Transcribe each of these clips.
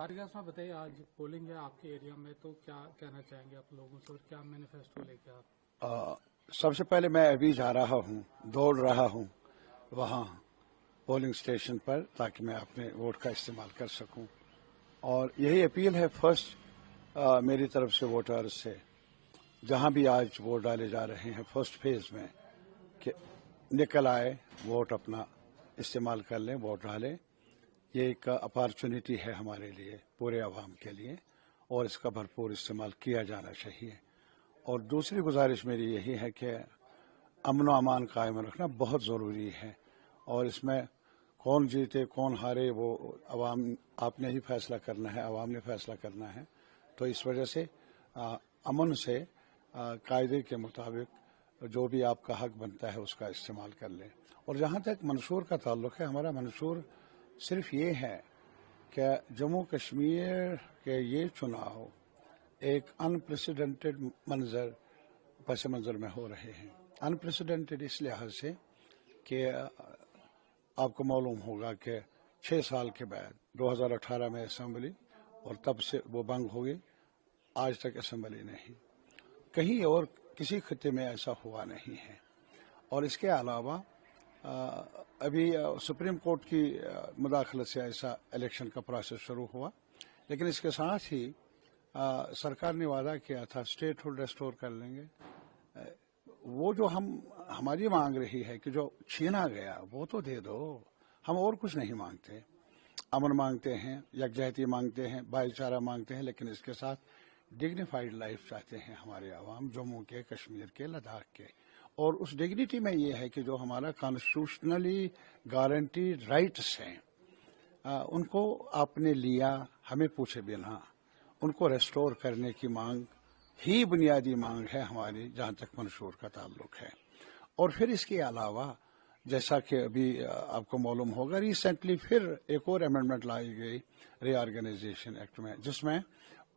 तारिका साहब बताइए, आज पोलिंग है आपके एरिया में, तो क्या कहना चाहेंगे आप लोगों से और क्या मैनिफेस्टो लेके आप? सबसे पहले मैं अभी जा रहा हूँ, दौड़ रहा हूँ वहाँ पोलिंग स्टेशन पर, ताकि मैं अपने वोट का इस्तेमाल कर सकूँ। और यही अपील है फर्स्ट मेरी तरफ से वोटर्स से, जहाँ भी आज वोट डाले जा रहे हैं फर्स्ट फेज में, कि निकल आए, वोट अपना इस्तेमाल कर लें, वोट डालें। ये एक अपॉर्चुनिटी है हमारे लिए, पूरे आवाम के लिए, और इसका भरपूर इस्तेमाल किया जाना चाहिए। और दूसरी गुजारिश मेरी यही है कि अमन व अमान कायम रखना बहुत ज़रूरी है, और इसमें कौन जीते कौन हारे वो आवाम आपने ही फैसला करना है, आवाम ने फैसला करना है। तो इस वजह से अमन से कायदे के मुताबिक जो भी आपका हक बनता है उसका इस्तेमाल कर लें। और जहाँ तक मंशूर का ताल्लुक है, हमारा मंशूर सिर्फ ये है कि जम्मू कश्मीर के ये चुनाव एक अनप्रेसिडेंटेड पस मंज़र में हो रहे हैं। अनप्रेसिडेंटेड इस लिहाज से कि आपको मालूम होगा कि 6 साल के बाद 2018 में असम्बली, और तब से वो भंग हो गई, आज तक असम्बली नहीं, कहीं और किसी खत्ते में ऐसा हुआ नहीं है। और इसके अलावा अभी सुप्रीम कोर्ट की मुदाखलत से ऐसा इलेक्शन का प्रोसेस शुरू हुआ, लेकिन इसके साथ ही सरकार ने वादा किया था स्टेटहुड रेस्टोर कर लेंगे। वो जो हमारी मांग रही है कि जो छीना गया वो तो दे दो, हम और कुछ नहीं मांगते। अमन मांगते हैं, यकजहती मांगते हैं, भाईचारा मांगते हैं, लेकिन इसके साथ डिग्निफाइड लाइफ चाहते हैं हमारे आवाम, जम्मू के, कश्मीर के, लद्दाख के। और उस डिग्निटी में ये है कि जो हमारा कॉन्स्टिट्यूशनली गारंटीड राइट्स हैं उनको आपने लिया हमें पूछे बिना, उनको रेस्टोर करने की मांग ही बुनियादी मांग है हमारी, जहाँ तक मंशूर का ताल्लुक है। और फिर इसके अलावा जैसा कि अभी आपको मालूम होगा, रिसेंटली फिर एक और अमेंडमेंट लाई गई रीऑर्गेनाइजेशन एक्ट में, जिसमें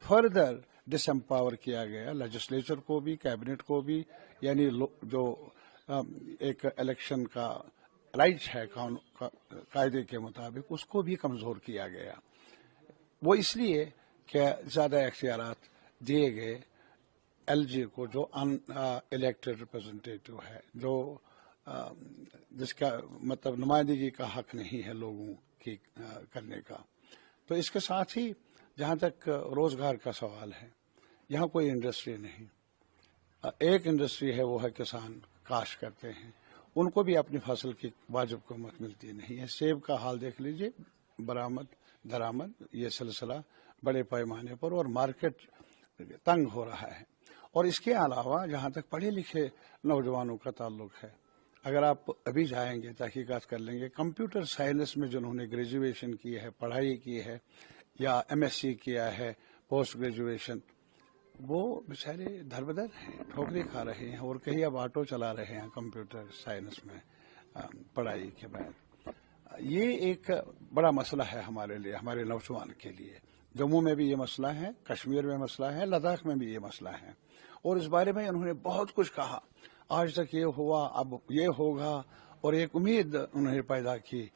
फर्दर डिसएम्पावर किया गया लेजिस्लेचर को भी, कैबिनेट को भी, यानी जो एक इलेक्शन का राइट है कायदे के मुताबिक, उसको भी कमज़ोर किया गया। वो इसलिए कि ज़्यादा इख्तियारात दिए गए एलजी को, जो इलेक्टेड रिप्रेजेंटेटिव है, जो जिसका मतलब नुमाइंदगी का हक नहीं है लोगों की करने का। तो इसके साथ ही जहाँ तक रोज़गार का सवाल है, यहाँ कोई इंडस्ट्री नहीं, एक इंडस्ट्री है, वो है किसान काश्त करते हैं, उनको भी अपनी फसल की वाजिब कीमत मिलती नहीं है। सेब का हाल देख लीजिए, बरामद दरामद ये सिलसिला बड़े पैमाने पर, और मार्केट तंग हो रहा है। और इसके अलावा जहाँ तक पढ़े लिखे नौजवानों का ताल्लुक है, अगर आप अभी जाएंगे तहकीकात कर लेंगे, कंप्यूटर साइंस में जिन्होंने ग्रेजुएशन की है, पढ़ाई की है, या एमएससी किया है, पोस्ट ग्रेजुएशन, वो बेचारे दरबदर हैं, ठोकरें खा रहे हैं, और कहीं अब ऑटो चला रहे हैं कंप्यूटर साइंस में पढ़ाई के बाद। ये एक बड़ा मसला है हमारे लिए, हमारे नौजवान के लिए। जम्मू में भी ये मसला है, कश्मीर में मसला है, लद्दाख में भी ये मसला है। और इस बारे में उन्होंने बहुत कुछ कहा, आज तक ये हुआ, अब ये होगा, और एक उम्मीद उन्होंने पैदा की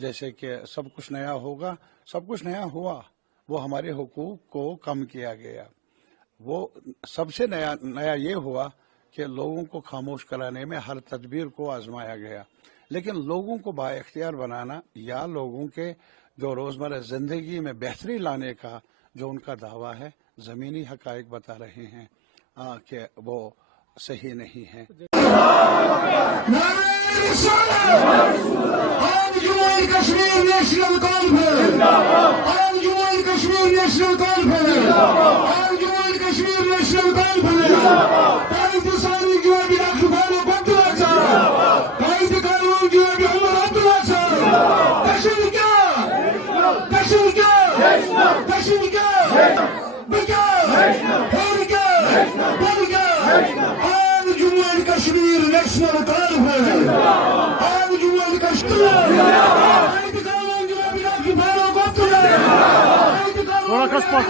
जैसे कि सब कुछ नया होगा। सब कुछ नया हुआ, वो हमारे हुकूक को कम किया गया। वो सबसे नया ये हुआ कि लोगों को खामोश कराने में हर तदबीर को आजमाया गया, लेकिन लोगों को बाइख्तियार बनाना या लोगों के जो रोज़मर्रा ज़िंदगी में बेहतरी लाने का जो उनका दावा है, ज़मीनी हक़ाइक़ बता रहे हैं कि वो सही नहीं है। थोड़ा कस पास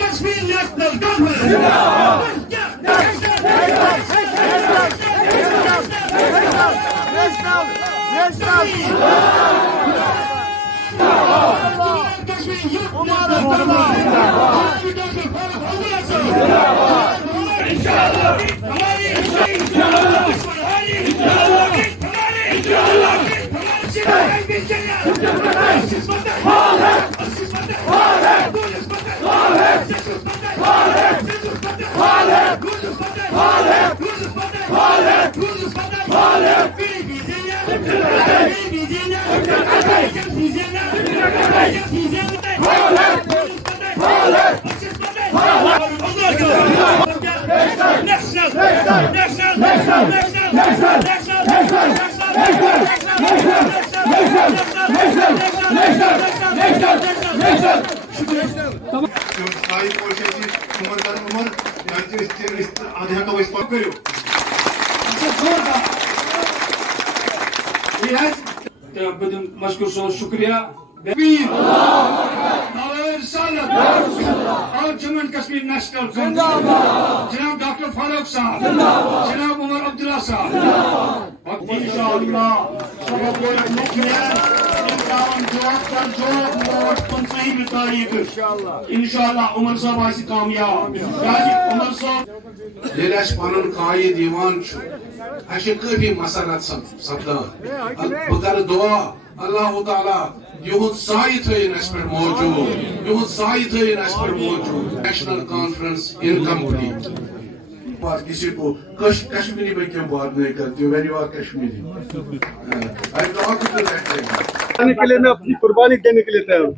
Kashmir National Government. مشکور صاحب شکریہ اور جموں اینڈ کشمیر نیشنل جناب ڈاکٹر فاروق صاحب جناب عمر عبداللہ صاحب انشاءاللہ انشاءاللہ عمر صاحب آئی کامیاب عمر صاحب ییٚلہِ اَسہِ پنُن قایِد یِوان چھُ اَسہِ چھِ کٲفی مسرت سپدان بہٕ کرٕ دعا اللہ تعالیٰ یہُنٛد سایہِ تھٲیِن اَسہِ پٮ۪ٹھ موجوٗد یہُنٛد سایہِ تھٲیِن اَسہِ پٮ۪ٹھ موجوٗد نیشنل کانفرنس انکمپلیٹ بات کسی کو کشمیری میں کیوں بات نہیں کرتی ہوں ویری آر کشمیری کے لیے میں اپنی قربانی دینے کے لیے تیار ہوں.